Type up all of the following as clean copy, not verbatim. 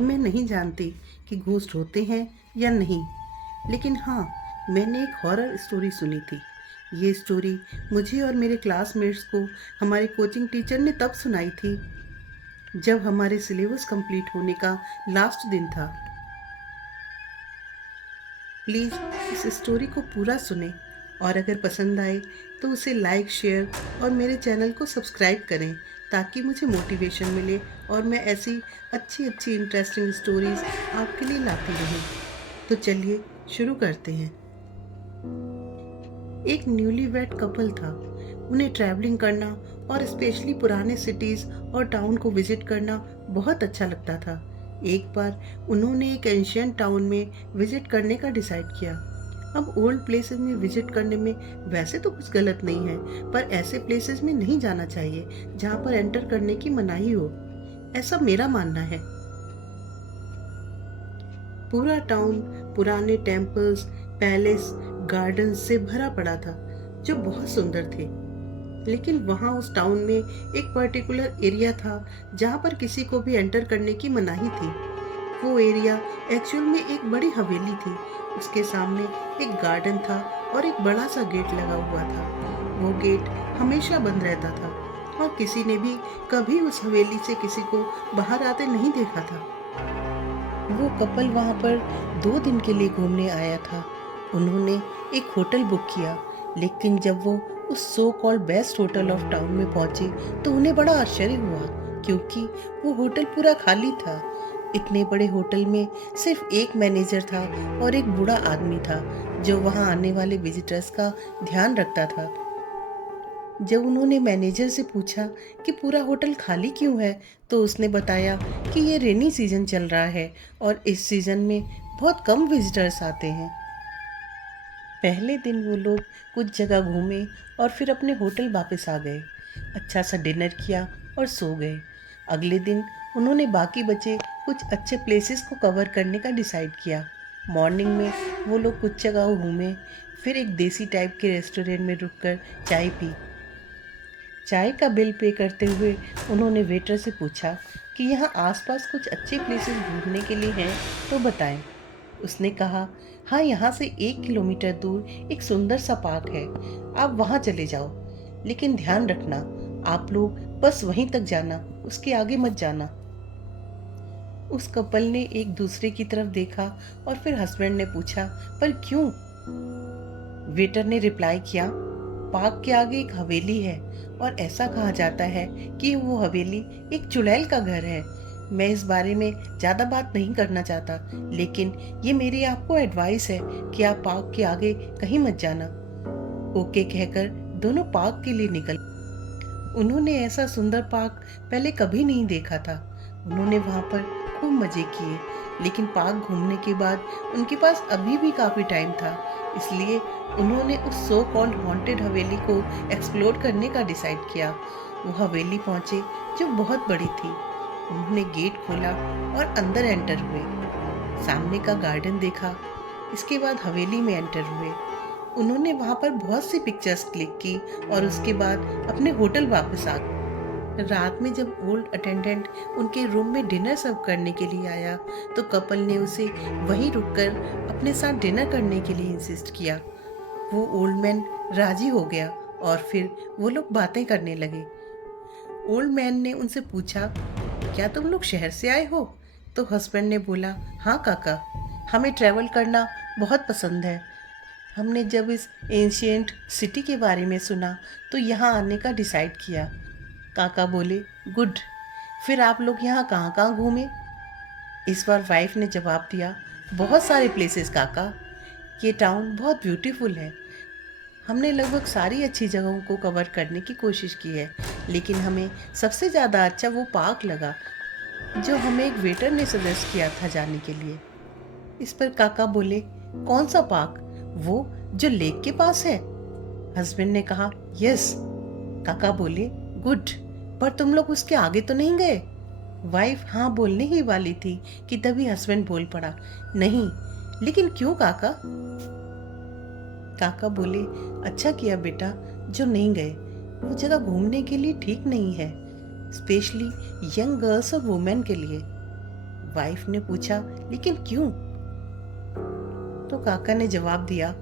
मैं नहीं जानती कि घोस्ट होते हैं या नहीं, लेकिन हाँ, मैंने एक हॉरर स्टोरी सुनी थी। ये स्टोरी मुझे और मेरे क्लासमेट्स को हमारे कोचिंग टीचर ने तब सुनाई थी जब हमारे सिलेबस कंप्लीट होने का लास्ट दिन था। प्लीज़ इस स्टोरी को पूरा सुने और अगर पसंद आए तो उसे लाइक, शेयर और मेरे चैनल को सब्सक्राइब करें ताकि मुझे मोटिवेशन मिले और मैं ऐसी अच्छी अच्छी इंटरेस्टिंग स्टोरीज़ आपके लिए लाती रहूं। तो चलिए शुरू करते हैं। एक न्यूली वेड कपल था। उन्हें ट्रैवलिंग करना और स्पेशली पुराने सिटीज़ और टाउन को विजिट करना बहुत अच्छा लगता था। एक बार उन्होंने एक एंशियंट टाउन में विजिट करने का डिसाइड किया। अब ओल्ड प्लेसेस में विजिट करने में वैसे तो कुछ गलत नहीं है, पर ऐसे प्लेसेस में नहीं जाना चाहिए जहाँ पर एंटर करने की मनाही हो। ऐसा मेरा मानना है। पूरा टाउन पुराने टेम्पल्स, पैलेस, गार्डन से भरा पड़ा था जो बहुत सुंदर थे। लेकिन वहाँ उस टाउन में एक पर्टिकुलर एरिया था जहाँ पर किसी को भी एंटर करने की मनाही थी। वो एरिया एक्चुअल में एक बड़ी हवेली थी। उसके सामने एक गार्डन था और एक बड़ा सा गेट लगा हुआ था। वो गेट हमेशा बंद रहता था और किसी ने भी कभी उस हवेली से किसी को बाहर आते नहीं देखा था। वो कपल वहाँ पर 2 दिन के लिए घूमने आया था। उन्होंने एक होटल बुक किया, लेकिन जब वो उस so called best hotel of town में पहुंचे तो उन्हें बड़ा आश्चर्य हुआ, क्योंकि वो होटल पूरा खाली था। इतने बड़े होटल में सिर्फ एक मैनेजर था और एक बूढ़ा आदमी था जो वहाँ आने वाले विजिटर्स का ध्यान रखता था। जब उन्होंने मैनेजर से पूछा कि पूरा होटल खाली क्यों है, तो उसने बताया कि ये रेनी सीजन चल रहा है और इस सीजन में बहुत कम विजिटर्स आते हैं। पहले दिन वो लोग कुछ जगह घूमे और फिर अपने होटल वापस आ गए। अच्छा सा डिनर किया और सो गए। अगले दिन उन्होंने बाकी बचे कुछ अच्छे प्लेसेस को कवर करने का डिसाइड किया। मॉर्निंग में वो लोग कुछ जगह घूमे, फिर एक देसी टाइप के रेस्टोरेंट में रुककर चाय पी। चाय का बिल पे करते हुए उन्होंने वेटर से पूछा कि यहाँ आसपास कुछ अच्छे प्लेसेस घूमने के लिए हैं तो बताएं। उसने कहा, हाँ, यहाँ से 1 किलोमीटर दूर एक सुंदर सा पार्क है, आप वहाँ चले जाओ। लेकिन ध्यान रखना, आप लोग बस वहीं तक जाना, उसके आगे मत जाना। उस कपल ने एक दूसरे की तरफ देखा और फिर हस्बैंड ने पूछा, पर क्यों? वेटर ने रिप्लाई किया, पार्क के आगे एक हवेली है और ऐसा कहा जाता है कि वो हवेली एक चुड़ैल का घर है। मैं इस बारे में ज़्यादा बात नहीं करना चाहता, लेकिन ये मेरी आपको एडवाइस है कि आप पार्क के आगे कहीं मत जाना। ओके कहकर दोनों पार्क के लिए निकल। उन्होंने ऐसा सुंदर पार्क पहले कभी नहीं देखा था। उन्होंने वहाँ पर खूब मज़े किए, लेकिन पार्क घूमने के बाद उनके पास अभी भी काफ़ी टाइम था, इसलिए उन्होंने उस सो कॉल्ड हॉन्टेड हवेली को एक्सप्लोर करने का डिसाइड किया। वो हवेली पहुँचे जो बहुत बड़ी थी। उन्होंने गेट खोला और अंदर एंटर हुए। सामने का गार्डन देखा, इसके बाद हवेली में एंटर हुए। उन्होंने वहाँ पर बहुत सी पिक्चर्स क्लिक की और उसके बाद अपने होटल वापस आ गए। रात में जब ओल्ड अटेंडेंट उनके रूम में डिनर सर्व करने के लिए आया तो कपल ने उसे वहीं रुककर अपने साथ डिनर करने के लिए इंसिस्ट किया। वो ओल्ड मैन राजी हो गया और फिर वो लोग बातें करने लगे। ओल्ड मैन ने उनसे पूछा, क्या तुम लोग शहर से आए हो? तो हस्बैंड ने बोला, हाँ काका, हमें ट्रैवल करना बहुत पसंद है। हमने जब इस एंशियंट सिटी के बारे में सुना तो यहाँ आने का डिसाइड किया। काका बोले, गुड, फिर आप लोग यहाँ कहाँ कहाँ घूमे? इस बार वाइफ ने जवाब दिया, बहुत सारे प्लेसेस काका, ये टाउन बहुत ब्यूटीफुल है। हमने लगभग सारी अच्छी जगहों को कवर करने की कोशिश की है, लेकिन हमें सबसे ज़्यादा अच्छा वो पार्क लगा जो हमें एक वेटर ने सजेस्ट किया था जाने के लिए। इस पर काका बोले, कौन सा पार्क? वो जो लेक के पास है? हस्बैंड ने कहा, यस। काका बोले, गुड, पर तुम लोग उसके आगे तो नहीं गए? वाइफ हाँ बोलने ही वाली थी कि तभी हस्बैंड बोल पड़ा, नहीं। लेकिन क्यों काका? काका बोले, अच्छा किया बेटा जो नहीं गए, वो जगह घूमने के लिए ठीक नहीं है, स्पेशली यंग गर्ल्स और वुमेन के लिए। वाइफ ने पूछा, लेकिन क्यों? तो काका ने जवाब दिया,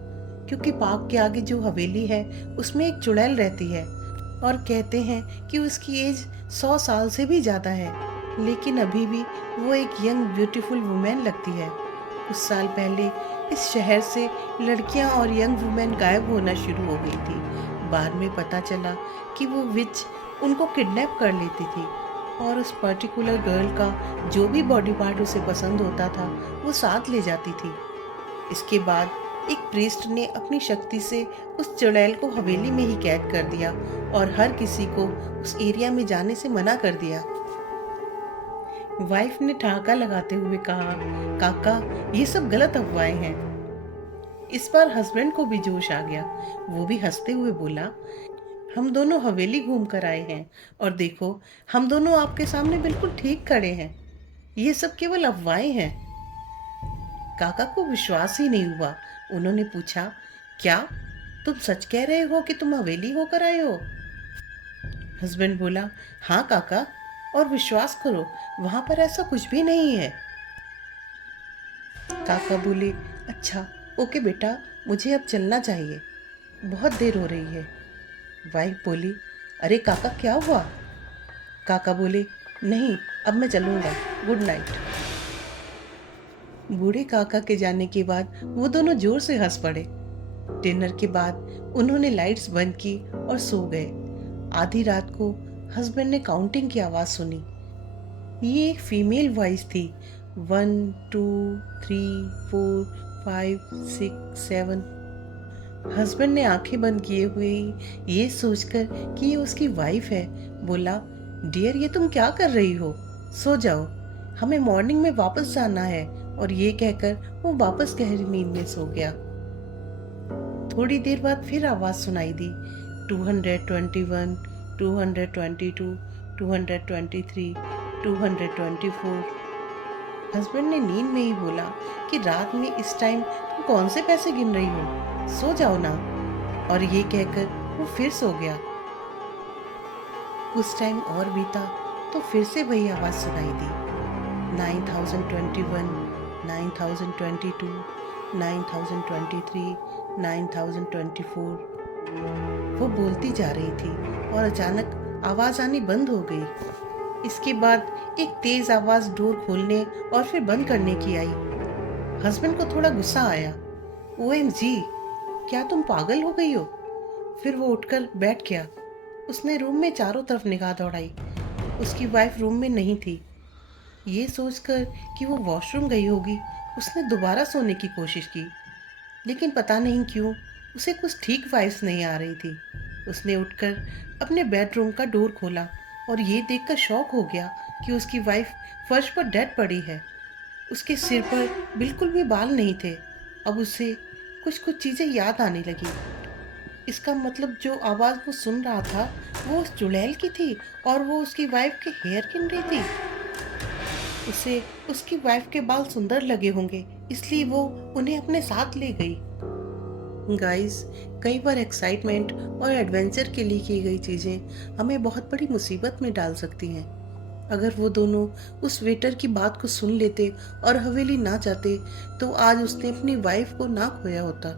क्योंकि पार्क के आगे जो हवेली है उसमें एक चुड़ैल रहती है और कहते हैं कि उसकी एज 100 साल से भी ज़्यादा है, लेकिन अभी भी वो एक यंग ब्यूटीफुल वुमेन लगती है। कुछ साल पहले इस शहर से लड़कियां और यंग वुमेन गायब होना शुरू हो गई थी। बाद में पता चला कि वो विच उनको किडनैप कर लेती थी और उस पर्टिकुलर गर्ल का जो भी बॉडी पार्ट उसे पसंद होता था वो साथ ले जाती थी। इसके बाद एक प्रीस्ट ने अपनी शक्ति से उस चुड़ैल को हवेली में ही कैद कर दिया और हर किसी को उस एरिया में जाने से मना कर दिया। वाइफ ने ठहाका लगाते हुए कहा, काका ये सब गलत अफवाहें हैं। इस बार हस्बैंड को भी जोश आ गया। वो भी हंसते हुए बोला, हम दोनों हवेली घूम कर आए हैं और देखो हम दोनों आपके सामने बिल्कुल ठीक खड़े हैं। ये सब केवल अफवाहें हैं। काका को विश्वास ही नहीं हुआ। उन्होंने पूछा, क्या तुम सच कह रहे हो कि तुम हवेली होकर आए हो? हस्बैंड बोला, हाँ काका, और विश्वास करो वहां पर ऐसा कुछ भी नहीं है। काका बोले, अच्छा ओके बेटा, मुझे अब चलना चाहिए, बहुत देर हो रही है। वाइफ बोली, अरे काका क्या हुआ? काका बोले, नहीं अब मैं चलूँगा, गुड नाइट। बूढ़े काका के जाने के बाद वो दोनों जोर से हंस पड़े। डिनर के बाद उन्होंने लाइट्स बंद की और सो गए। आधी रात को हस्बैंड ने काउंटिंग की आवाज़ सुनी। ये एक फीमेल वॉइस थी। 1 2 3 4 5 6 7। हस्बैंड ने आंखें बंद किए हुए ही ये सोचकर कि ये उसकी वाइफ है बोला, डियर ये तुम क्या कर रही हो? सो जाओ, हमें मॉर्निंग में वापस जाना है। और ये कहकर वो वापस गहरी नींद में सो गया। थोड़ी देर बाद फिर आवाज़ सुनाई दी, 221 222 223 224। हस्बैंड ने नींद में ही बोला कि रात में इस टाइम तुम कौन से पैसे गिन रही हो, सो जाओ ना। और ये कहकर वो फिर सो गया। कुछ टाइम और बीता तो फिर से वही आवाज़ सुनाई दी, 9021 9022 9023 9024। वो बोलती जा रही थी और अचानक आवाज़ आनी बंद हो गई। इसके बाद एक तेज आवाज़ डोर खोलने और फिर बंद करने की आई। हस्बैंड को थोड़ा गुस्सा आया। OMG, क्या तुम पागल हो गई हो? फिर वो उठकर बैठ गया। उसने रूम में चारों तरफ निगाह दौड़ाई। उसकी वाइफ रूम में नहीं थी। ये सोचकर कि वो वॉशरूम गई होगी, उसने दोबारा सोने की कोशिश की, लेकिन पता नहीं क्यों उसे कुछ ठीक वाइब्स नहीं आ रही थी। उसने उठकर अपने बेडरूम का डोर खोला और ये देखकर शॉक हो गया कि उसकी वाइफ फर्श पर डेड पड़ी है। उसके सिर पर बिल्कुल भी बाल नहीं थे। अब उसे कुछ कुछ चीज़ें याद आने लगी। इसका मतलब जो आवाज़ वो सुन रहा था वो उस चुड़ैल की थी और वो उसकी वाइफ के हेयर गिन रही थी। उसे उसकी वाइफ के बाल सुंदर लगे होंगे, इसलिए वो उन्हें अपने साथ ले गई। गाइस, कई बार एक्साइटमेंट और एडवेंचर के लिए की गई चीज़ें हमें बहुत बड़ी मुसीबत में डाल सकती हैं। अगर वो दोनों उस वेटर की बात को सुन लेते और हवेली ना जाते तो आज उसने अपनी वाइफ को ना खोया होता।